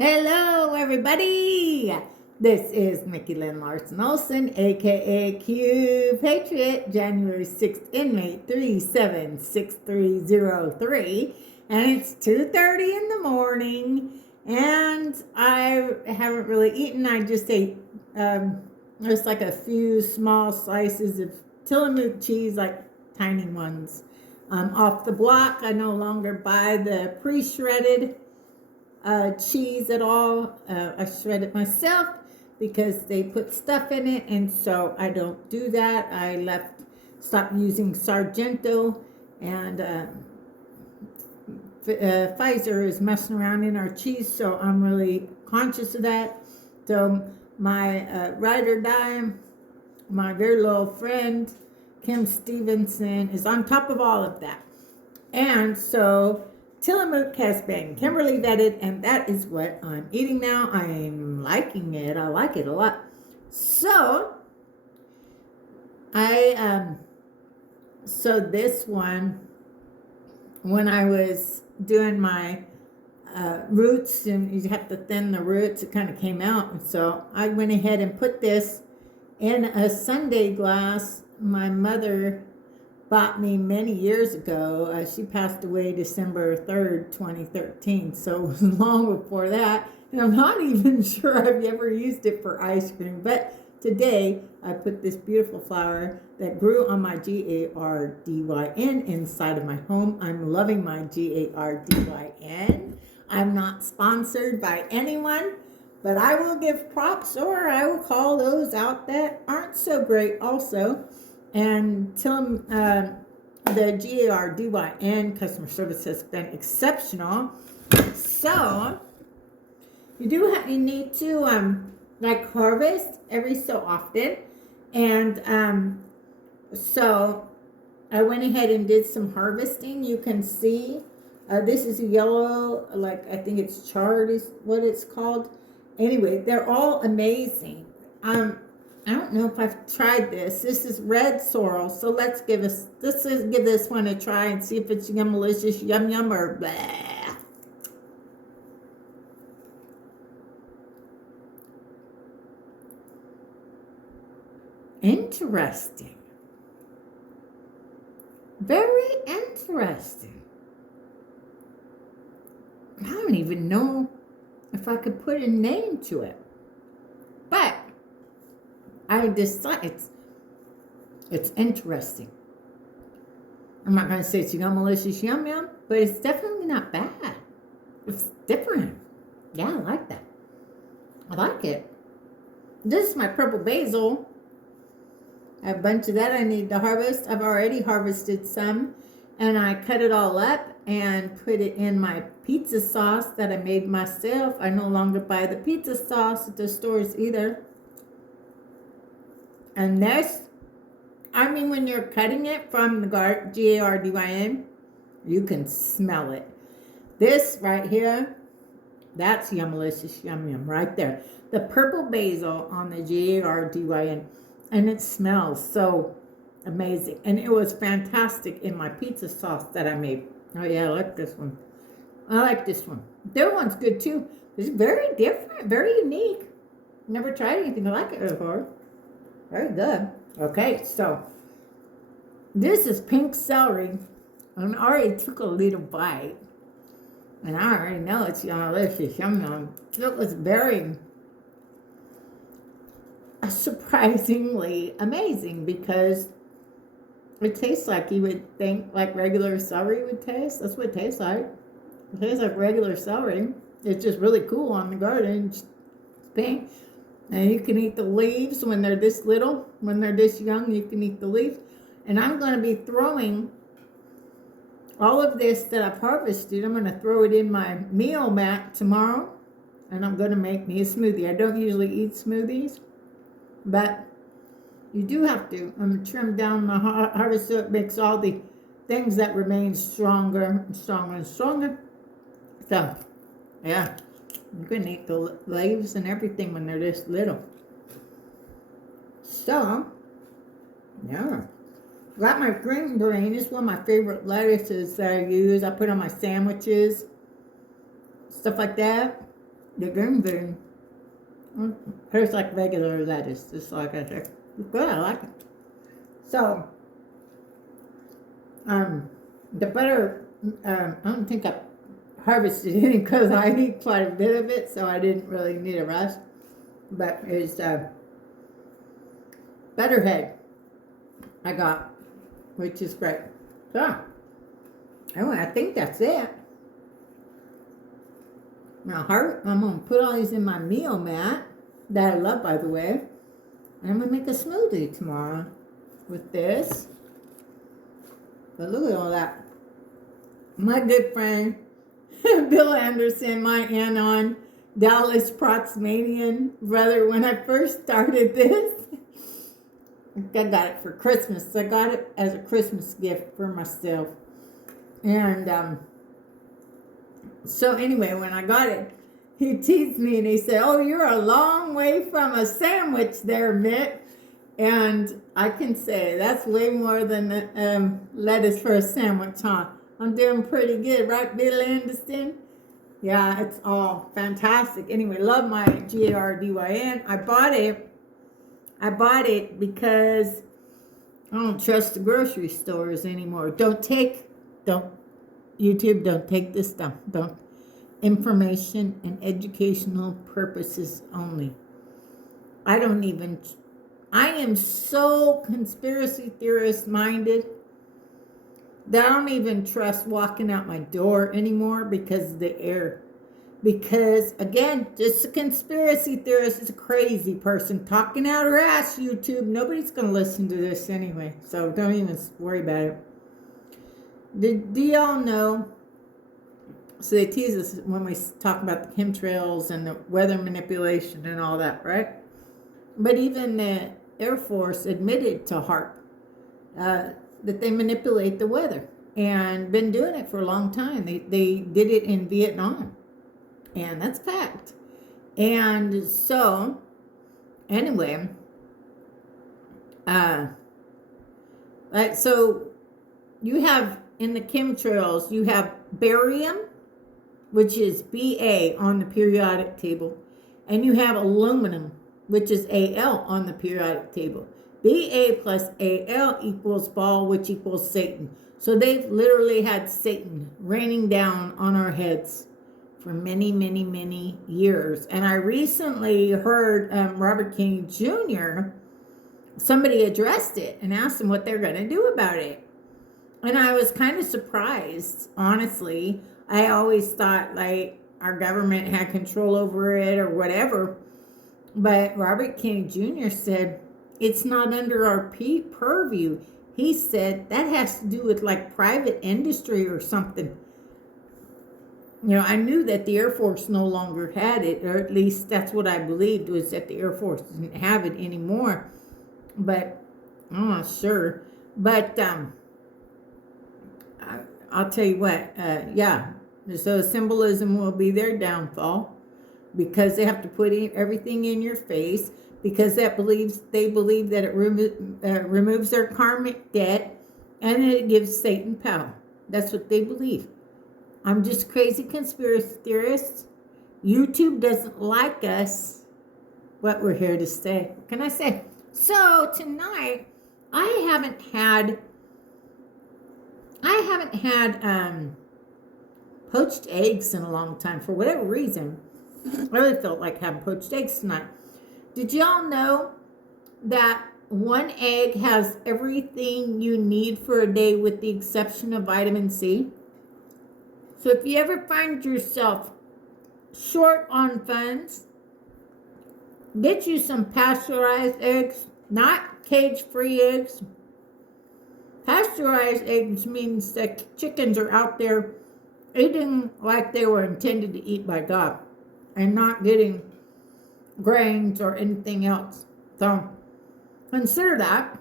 Hello, everybody. This is Mickey Lynn Larson-Olson, aka QPATRIOT, January 6th, inmate 376303, and it's 2:30 in the morning, and I haven't really eaten. I just ate just like a few small slices of Tillamook cheese, like tiny ones, off the block. I no longer buy the pre-shredded cheese at all. I shred it myself because they put stuff in it, and so I don't do that. I stopped using Sargento, and Pfizer is messing around in our cheese, so I'm really conscious of that. So my ride or die, my very little friend Kim Stevenson, is on top of all of that, and so Tillamook has been Kimberly vetted, and that is what I'm eating now. I'm liking it. I like it a lot. So so this one, when I was doing my roots, and you have to thin the roots, it kind of came out. And so I went ahead and put this in a sundae glass. My mother bought me many years ago. She passed away December 3rd, 2013. So it was long before that. And I'm not even sure I've ever used it for ice cream. But today I put this beautiful flower that grew on my GARDYN inside of my home. I'm loving my GARDYN. I'm not sponsored by anyone, but I will give props, or I will call those out that aren't so great also, and tell them the GARDYN customer service has been exceptional. So you need to like harvest every so often, and so I went ahead and did some harvesting. You can see this is a yellow, like I think it's chard is what it's called. Anyway, they're all amazing. I don't know if I've tried this. This is red sorrel, so let's give this one a try and see if it's yum-malicious, yum or blah. Interesting. Very interesting. I don't even know if I could put a name to it, but I decided it's interesting. I'm not going to say it's yum-malicious, yum, but it's definitely not bad. It's different. Yeah, I like that. I like it. This is my purple basil. I have a bunch of that I need to harvest. I've already harvested some, and I cut it all up and put it in my pizza sauce that I made myself. I no longer buy the pizza sauce at the stores either. And this, I mean, when you're cutting it from the GARDYN, you can smell it. This right here, that's yum-malicious, yum right there. The purple basil on the GARDYN, and it smells so amazing. And it was fantastic in my pizza sauce that I made. Oh yeah, I like this one. I like this one. Their one's good too. It's very different, very unique. Never tried anything like it before. Very good. Okay, so this is pink celery, and I already took a little bite, and I already know it's delicious, yum. It was very surprisingly amazing because it tastes like you would think like regular celery would taste. That's what it tastes like. It tastes like regular celery. It's just really cool on the garden. It's pink. And you can eat the leaves when they're this little. When they're this young, you can eat the leaves. And I'm going to be throwing all of this that I've harvested. I'm going to throw it in my meal mat tomorrow. And I'm going to make me a smoothie. I don't usually eat smoothies, but you do have to. I'm going to trim down my harvest so it makes all the things that remain stronger and stronger and stronger. So, yeah. You can eat the leaves and everything when they're this little. So, yeah. Got my green brain. This is one of my favorite lettuces that I use. I put on my sandwiches, stuff like that. The green bean tastes like regular lettuce, just like I said. It's good, I like it. So, the butter, I don't think I harvested any because I eat quite a bit of it, so I didn't really need a rush. But it's butterhead I got, which is great. So, anyway, I think that's it. Now, I'm going to put all these in my meal mat that I love, by the way. And I'm going to make a smoothie tomorrow with this. But look at all that. My good friend, Bill Anderson, my Anon, Dallas Proxmanian brother, when I first started this, I got it for Christmas. I got it as a Christmas gift for myself. And so anyway, when I got it, he teased me and he said, "Oh, you're a long way from a sandwich there, Mick." And I can say that's way more than lettuce for a sandwich, huh? I'm doing pretty good, right, Bill Anderson? Yeah, it's all fantastic. Anyway, love my GARDYN. I bought it because I don't trust the grocery stores anymore. YouTube, don't take this stuff. Don't. Information and educational purposes only. I am so conspiracy theorist minded that I don't even trust walking out my door anymore because of the air. Because, again, just a conspiracy theorist is a crazy person talking out her ass, YouTube. Nobody's going to listen to this anyway, so don't even worry about it. Do y'all know? So they tease us when we talk about the chemtrails and the weather manipulation and all that, right? But even the Air Force admitted to HAARP that they manipulate the weather and been doing it for a long time. They did it in Vietnam, and that's fact. And so, anyway, so you have in the chemtrails, you have barium, which is Ba on the periodic table, and you have aluminum, which is Al on the periodic table. Ba plus Al equals Baal, which equals Satan. So they've literally had Satan raining down on our heads for many, many, many years. And I recently heard Robert Kennedy Jr., somebody addressed it and asked him what they're going to do about it. And I was kind of surprised, honestly. I always thought like our government had control over it or whatever. But Robert Kennedy Jr. said, it's not under our purview. He said that has to do with like private industry or something. You know, I knew that the Air Force no longer had it, or at least that's what I believed, was that the Air Force didn't have it anymore. But I'm not sure. But I'll tell you what, yeah. So symbolism will be their downfall because they have to put everything in your face because they believe that it removes their karmic debt and that it gives Satan power. That's what they believe. I'm just crazy conspiracy theorist. YouTube doesn't like us, but we're here to stay. What can I say? So tonight, I haven't had poached eggs in a long time. For whatever reason, I really felt like having poached eggs tonight. Did y'all know that one egg has everything you need for a day with the exception of vitamin C? So if you ever find yourself short on funds, get you some pasteurized eggs, not cage-free eggs. Pasteurized eggs means that chickens are out there eating like they were intended to eat by God and not getting grains or anything else. So consider that.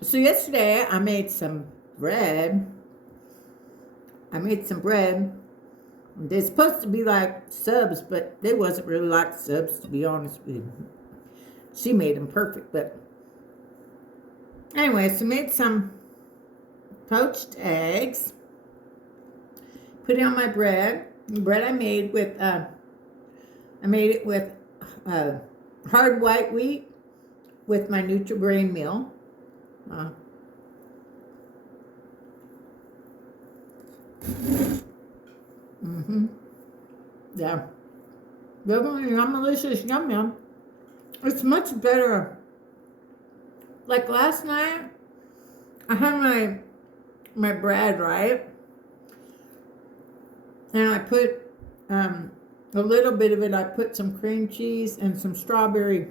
So yesterday I made some bread. They're supposed to be like subs, but they wasn't really like subs, to be honest with you. She made them perfect, but anyway, so made some poached eggs. Put it on my bread. The bread I made with I made it with hard white wheat with my Nutri-Grain meal. Yeah. Definitely yum-malicious, yum yum. It's much better. Like last night, I had my bread, right? And I put a little bit of it, I put some cream cheese and some strawberry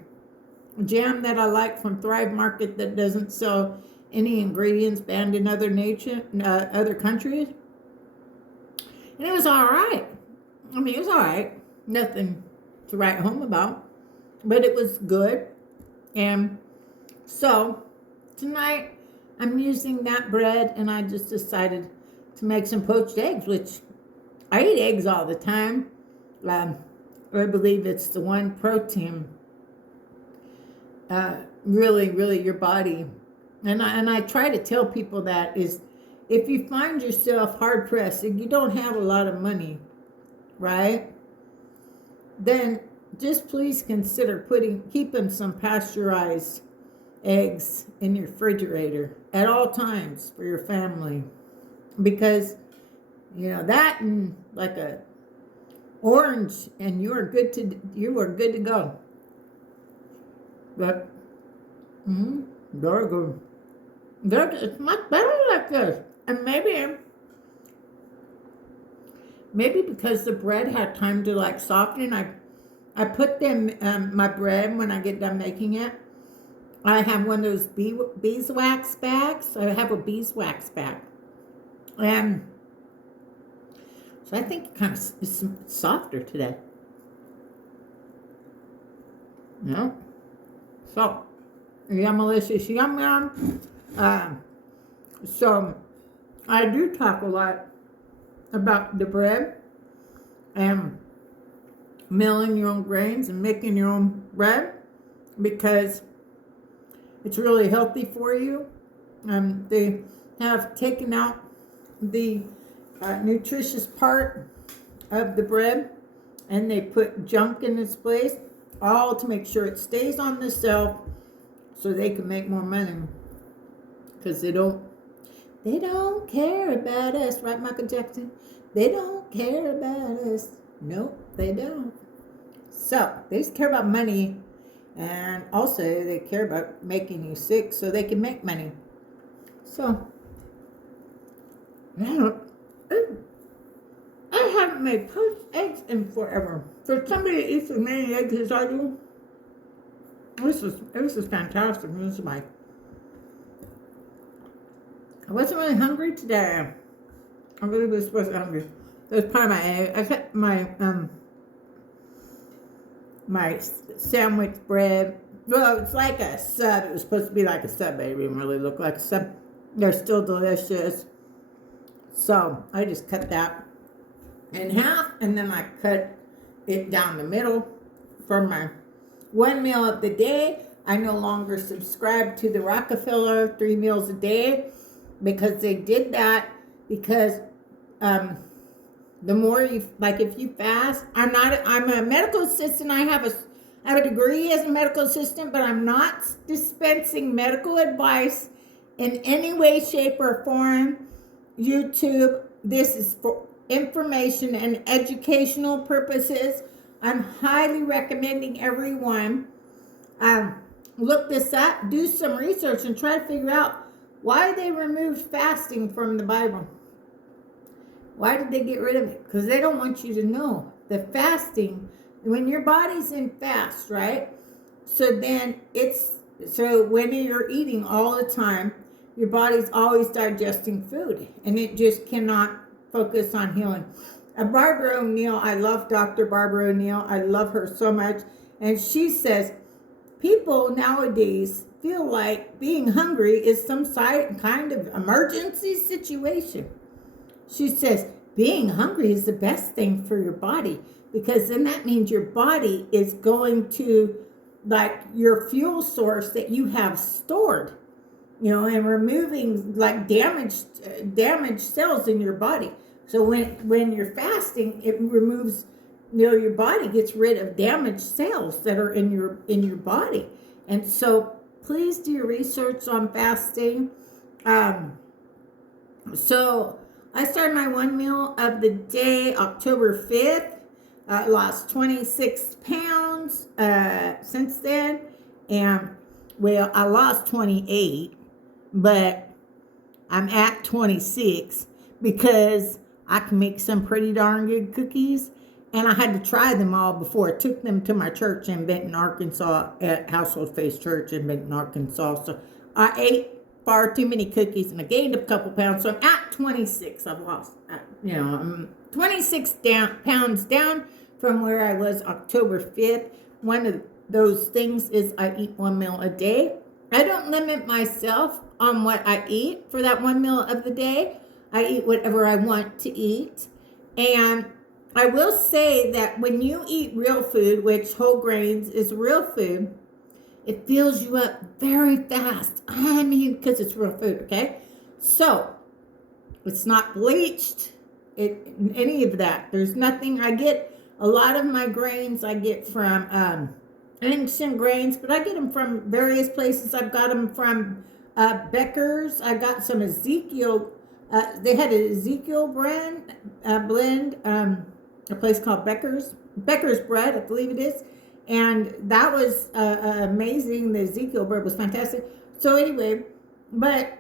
jam that I like from Thrive Market that doesn't sell any ingredients banned in other countries. And it was all right. I mean, it was all right. Nothing to write home about, but it was good. And so tonight I'm using that bread, and I just decided to make some poached eggs, which I eat eggs all the time. I believe it's the one protein really your body, and I try to tell people that is, if you find yourself hard pressed and you don't have a lot of money, right, then just please consider keeping some pasteurized eggs in your refrigerator at all times for your family, because that and like a orange, and you are good to go. But very good. It's much better like this. And maybe because the bread had time to like soften, I put them my bread, when I get done making it, I have one of those beeswax bags. I have a beeswax bag, and so I think it kind of is softer today. Yeah. So, yum-malicious, yum yum. So, I do talk a lot about the bread and milling your own grains and making your own bread, because it's really healthy for you. They have taken out the nutritious part of the bread, and they put junk in its place, all to make sure it stays on the shelf so they can make more money, because they don't care about us, right, Michael Jackson? They don't care about us. Nope, they don't. So they just care about money, and also they care about making you sick so they can make money. So I haven't made poached eggs in forever. For somebody that eats as many eggs as I do, this is fantastic. I wasn't really hungry today. I really wasn't hungry. It was part of my egg. I cut my sandwich bread. Well, it's like a sub. It was supposed to be like a sub, but it didn't really look like a sub. They're still delicious. So I just cut that in half, and then I cut it down the middle for my one meal of the day. I no longer subscribe to the Rockefeller 3 meals a day, because they did that because the more you, like, if you fast, I'm a medical assistant. I have a degree as a medical assistant, but I'm not dispensing medical advice in any way, shape, or form. YouTube, this is for information and educational purposes. I'm highly recommending everyone look this up, do some research, and try to figure out why they removed fasting from the Bible. Why did they get rid of it? Because they don't want you to know the fasting, when your body's in fast, right? So when you're eating all the time, your body's always digesting food, and it just cannot focus on healing. Barbara O'Neill, I love Dr. Barbara O'Neill. I love her so much. And she says, people nowadays feel like being hungry is some kind of emergency situation. She says, being hungry is the best thing for your body, because then that means your body is going to, like, your fuel source that you have stored, and removing like damaged cells in your body. So when you're fasting, it removes your body gets rid of damaged cells that are in your body. And so please do your research on fasting. So I started my one meal of the day October 5th. I lost 26 pounds since then. And, well, I lost 28, but I'm at 26 because I can make some pretty darn good cookies. And I had to try them all before I took them to my church in Benton, Arkansas, at Household Faith Church in Benton, Arkansas. So I ate far too many cookies and I gained a couple pounds. So I'm at 26. I've lost, I'm 26 pounds down from where I was October 5th. One of those things is I eat one meal a day. I don't limit myself on what I eat for that one meal of the day. I eat whatever I want to eat. And I will say that when you eat real food, which whole grains is real food, it fills you up very fast. I mean, because it's real food, okay? So, it's not bleached, any of that. There's nothing. I get a lot of my grains I get from ancient grains, but I get them from various places. I've got them from Becker's. I got some Ezekiel. They had an Ezekiel blend, a place called Becker's bread, I believe it is. And that was amazing. The Ezekiel bread was fantastic. So anyway, but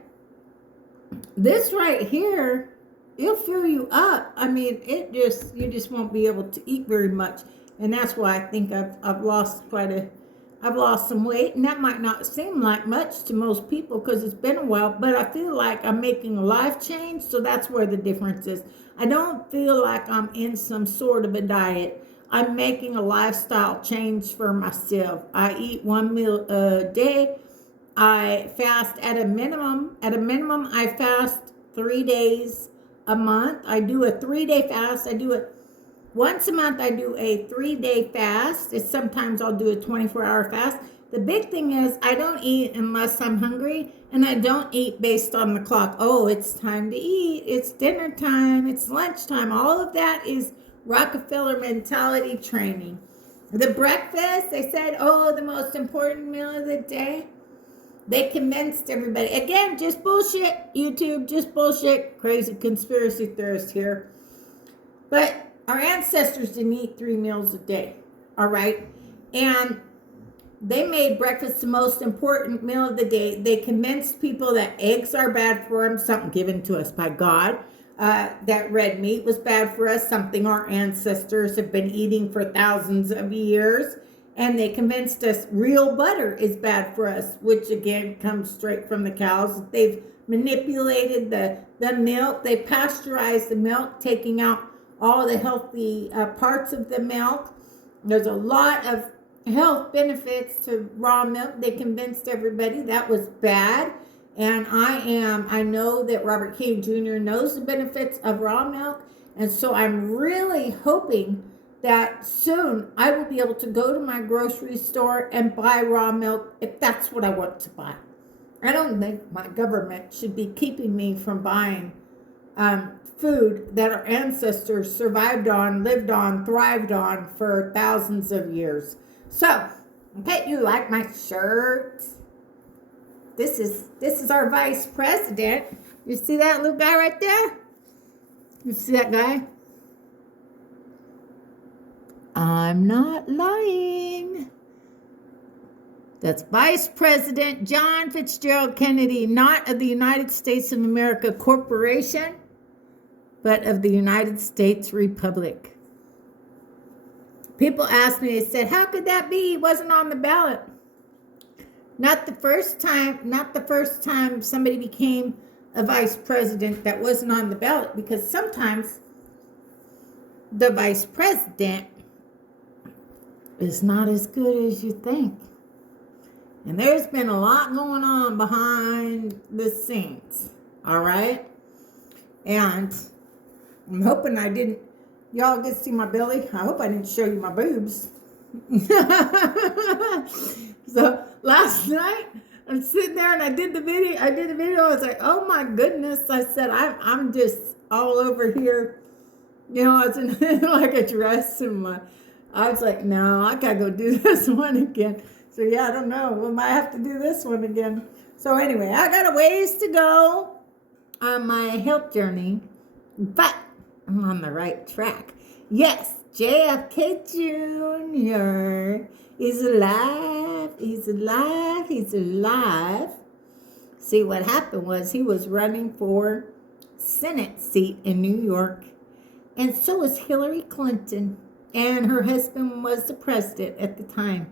this right here, it'll fill you up. I mean, you just won't be able to eat very much. And that's why I think I've lost some weight. And that might not seem like much to most people because it's been a while, but I feel like I'm making a life change. So that's where the difference is. I don't feel like I'm in some sort of a diet. I'm making a lifestyle change for myself. I eat one meal a day. I fast at a minimum. At a minimum, I fast 3 days a month. I do a 3-day fast. I do it once a month. I do a 3-day fast. Sometimes I'll do a 24-hour fast. The big thing is I don't eat unless I'm hungry, and I don't eat based on the clock. Oh, it's time to eat. It's dinner time. It's lunchtime. All of that is Rockefeller mentality training. The breakfast, they said, the most important meal of the day. They convinced everybody. Again, just bullshit, YouTube, just bullshit. Crazy conspiracy theorist here. But our ancestors didn't eat 3 meals a day, all right? And they made breakfast the most important meal of the day. They convinced people that eggs are bad for them, something given to us by God. That red meat was bad for us, something our ancestors have been eating for thousands of years. And they convinced us real butter is bad for us, which again comes straight from the cows. They've manipulated the milk. They pasteurized the milk, taking out all the healthy parts of the milk. There's a lot of health benefits to raw milk. They convinced everybody that was bad. And I know that Robert King Jr. knows the benefits of raw milk. And so I'm really hoping that soon I will be able to go to my grocery store and buy raw milk if that's what I want to buy. I don't think my government should be keeping me from buying food that our ancestors survived on, lived on, thrived on for thousands of years. So, okay, you like my shirt? This is our vice president. You see that little guy right there? You see that guy? I'm not lying. That's Vice President John Fitzgerald Kennedy, not of the United States of America Corporation, but of the United States Republic. People asked me, they said, how could that be? He wasn't on the ballot. Not the first time somebody became a vice president that wasn't on the ballot, because sometimes the vice president is not as good as you think. And there's been a lot going on behind the scenes, all right? And I'm hoping y'all get to see my belly. I hope I didn't show you my boobs. So last night, I'm sitting there and I did the video. I was like, oh my goodness. I said, I'm just all over here I was in like a dress and I was like, no, I gotta go do this one again. So yeah, I don't know. We might have to do this one again. So anyway, I got a ways to go on my health journey, but I'm on the right track. Yes, JFK Jr. is alive. He's alive. He's alive. See, what happened was he was running for Senate seat in New York, and so was Hillary Clinton, and her husband was the president at the time.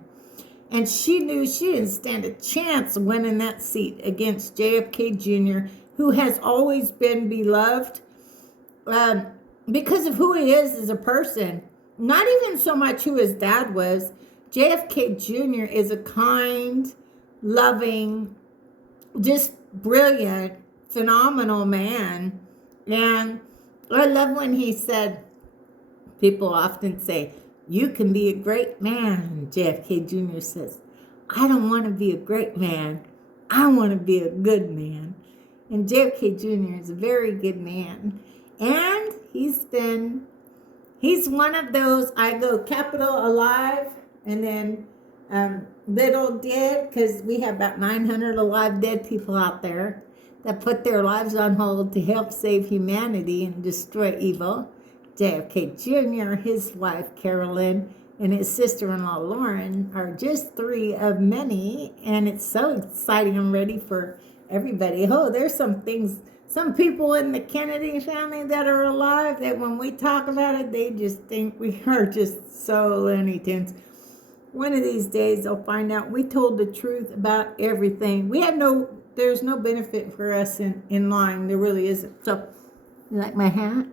And she knew she didn't stand a chance of winning that seat against JFK Jr., who has always been beloved because of who he is as a person. Not even so much who his dad was. JFK Jr. is a kind, loving, just brilliant, phenomenal man. And I love when he said, people often say, you can be a great man. JFK Jr. says, I don't want to be a great man. I want to be a good man. And JFK Jr. is a very good man. And he's one of those, I go capital alive and then little dead, because we have about 900 alive dead people out there that put their lives on hold to help save humanity and destroy evil. JFK Jr., his wife Carolyn, and his sister-in-law Lauren are just three of many, and it's so exciting. I'm ready for everybody. Oh, there's some people in the Kennedy family that are alive that when we talk about it, they just think we are just so Looney Tunes. One of these days, they'll find out we told the truth about everything. There's no benefit for us in lying. There really isn't. So, you like my hat?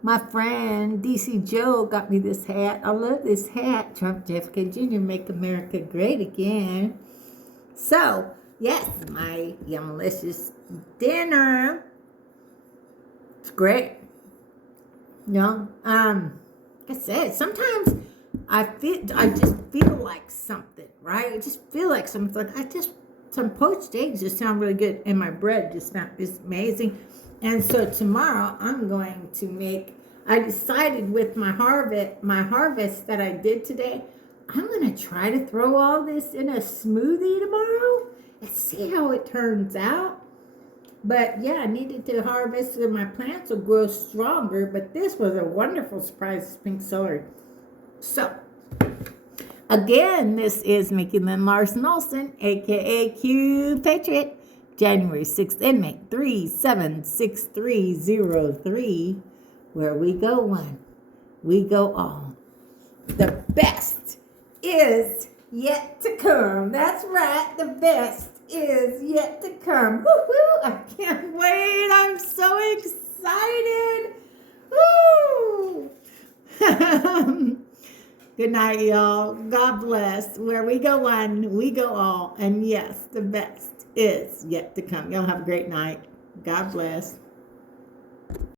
My friend DC Joe got me this hat. I love this hat. Trump JFK Jr. Make America Great Again. So, yes, my yummalicious dinner. It's great. Like I said, sometimes I just feel like something, right? I just feel like something. Some poached eggs just sound really good, and my bread just is amazing. And so tomorrow I'm going to I decided with my harvest that I did today, I'm going to try to throw all this in a smoothie tomorrow and see how it turns out. But yeah, I needed to harvest so my plants will grow stronger. But this was a wonderful surprise, pink celery. So, again, this is Mickey Lynn Larson-Olson, a.k.a. QPATRIOT. January 6th, inmate 376303, where we go one, we go all. The best is yet to come. That's right, the best is yet to come. Woo-hoo! I can't wait. I'm so excited. Woo! Good night, y'all. God bless. Where we go one, we go all. And yes, the best is yet to come. Y'all have a great night. God bless.